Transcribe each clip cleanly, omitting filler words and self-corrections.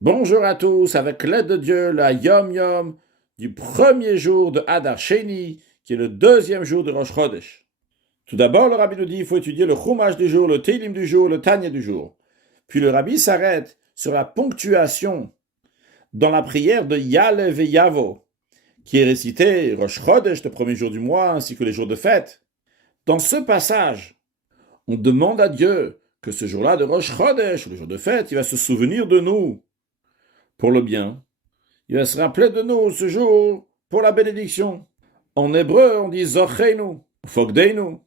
Bonjour à tous, avec l'aide de Dieu, la Yom Yom du premier jour de Adar Sheni, qui est le deuxième jour de Rosh Chodesh. Tout d'abord, le rabbi nous dit qu'il faut étudier le Chumash du jour, le Teilim du jour, le Tanya du jour. Puis le rabbi s'arrête sur la ponctuation dans la prière de Yalev et Yavo, qui est récitée Rosh Chodesh, le premier jour du mois, ainsi que les jours de fête. Dans ce passage, on demande à Dieu que ce jour-là de Rosh Chodesh, le jour de fête, il va se souvenir de nous pour le bien. Il va se rappeler de nous ce jour pour la bénédiction. En hébreu, on dit Zochenu, Fogdeinu.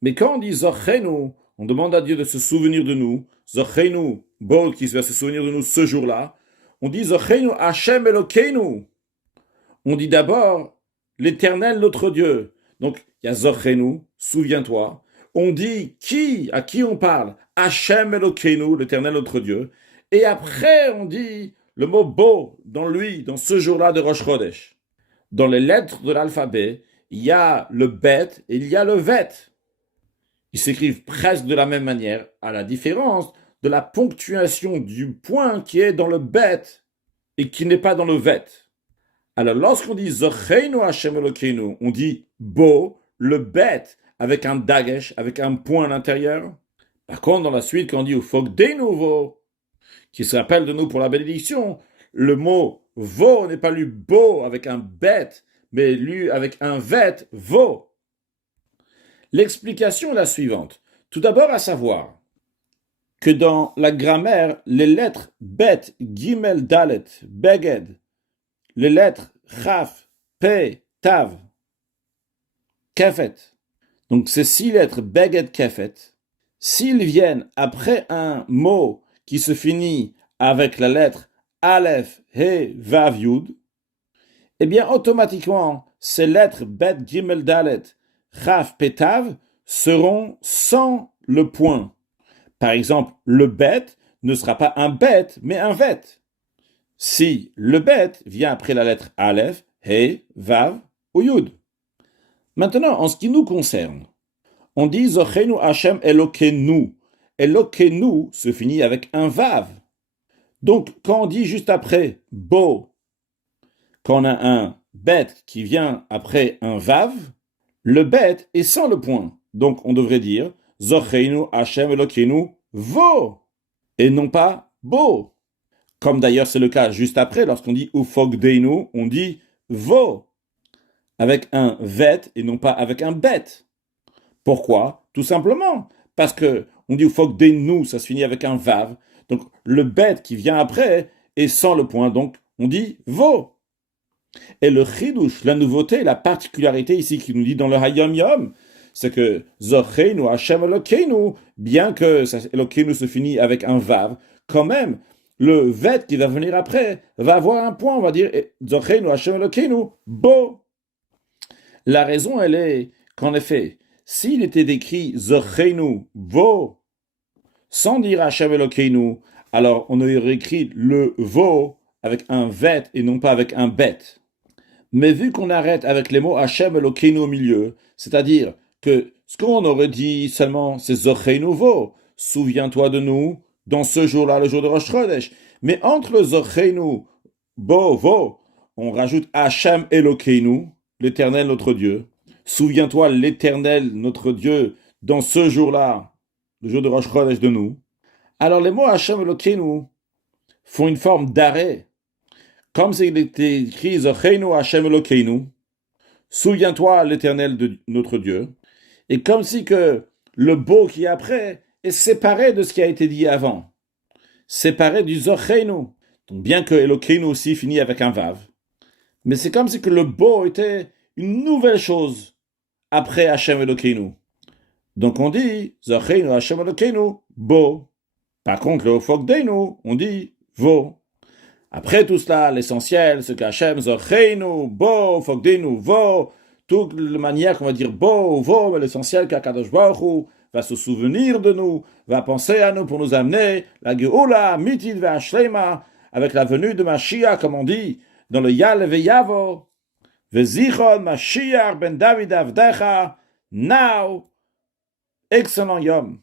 Mais quand on dit Zochenu, on demande à Dieu de se souvenir de nous. Zochenu, Bo, qui va se souvenir de nous ce jour-là. On dit Zochenu Hashem Elokeinu. On dit d'abord l'Éternel notre Dieu. Donc, il y a Zochenu, souviens-toi. On dit à qui on parle? Hashem Elokeinu, l'Éternel notre Dieu. Et après, on dit le mot Bo dans dans ce jour-là de Rosh Chodesh. Dans les lettres de l'alphabet, il y a le Bet et il y a le Vet. Ils s'écrivent presque de la même manière, à la différence de la ponctuation du point qui est dans le Bet et qui n'est pas dans le Vet. Alors, lorsqu'on dit Zocheinu Hashem Elokeinu, on dit Bo, le Bet, avec un dagesh, avec un point à l'intérieur. Par contre, dans la suite, quand on dit Ufogdeinu Vo, qui se rappelle de nous pour la bénédiction, le mot vo n'est pas lu beau avec un bête, mais lu avec un vet, vo. L'explication est la suivante. Tout d'abord, à savoir que dans la grammaire, les lettres bet, gimel, dalet, beged, les lettres chaf, pe, tav, kefet, donc ces 6 lettres beged, kefet, s'ils viennent après un mot qui se finit avec la lettre Aleph, He, Vav, Yud, eh bien, automatiquement, ces lettres Bet, Gimel, Dalet, Chaf, Petav seront sans le point. Par exemple, le Bet ne sera pas un Bet, mais un Vet. Si le Bet vient après la lettre Aleph, He, Vav ou Yud. Maintenant, en ce qui nous concerne, on dit Zochenu Hashem Elokenu. Elokenu se finit avec un Vav. Donc, quand on dit juste après Bo, quand on a un Bet qui vient après un Vav, le Bet est sans le point. Donc, on devrait dire Zocheinu Hashem Elokenu Vo, et non pas Bo. Comme d'ailleurs c'est le cas juste après, lorsqu'on dit Ufogdeinu, on dit Vo, avec un Vet et non pas avec un Bet. Pourquoi? Tout simplement parce que on dit Ufogdeinu, ça se finit avec un Vav. Donc, le bet qui vient après est sans le point, donc on dit vo. Et le chidouche, la nouveauté, la particularité ici qui nous dit dans le Hayom Yom, c'est que Zocheinu Hashem Elokeinu, bien que Elokeinu se finit avec un vav, quand même, le vet qui va venir après va avoir un point, on va dire Zocheinu Hashem Elokeinu, bo. La raison, elle est qu'en effet, s'il était décrit Zocheinu, vo, sans dire Hashem Elokeinu, alors on aurait écrit le vo avec un vet et non pas avec un bet. Mais vu qu'on arrête avec les mots Hashem Elokeinu au milieu, c'est-à-dire que ce qu'on aurait dit seulement c'est Zocheinu vo, souviens-toi de nous dans ce jour-là, le jour de Rosh Chodesh. Mais entre le Zocheinu bo vo, on rajoute Hashem Elokeinu, l'Éternel notre Dieu. Souviens-toi l'Éternel notre Dieu dans ce jour-là, le jour de Rosh Chodesh de nous. Alors les mots Hashem Elokeinu font une forme d'arrêt. Comme s'il était écrit Zocheinu Hashem Elokeinu, souviens-toi l'Éternel de notre Dieu. Et comme si que le beau qui est après est séparé de ce qui a été dit avant. Séparé du Zocheinu. Donc bien que Elokeinu aussi finit avec un vav. Mais c'est comme si que le beau était une nouvelle chose après Hashem Elokeinu. Donc on dit Zocheinu Hashem Elokeinu, bo. Par contre, le Ufogdeinu, on dit vo. Après tout cela, l'essentiel, c'est qu'Hachem Zocheinu, bo, Ufogdeinu, vo. Toute la manière qu'on va dire bo, vo, mais l'essentiel qu'Akadosh Baruch Hu va se souvenir de nous, va penser à nous pour nous amener la Geoula, Mitid ve'Ashlema, avec la venue de Mashiach, comme on dit, dans le Yal ve'Yavo. Vezichon Mashiach ben David Avdecha, now. Excellent Yom.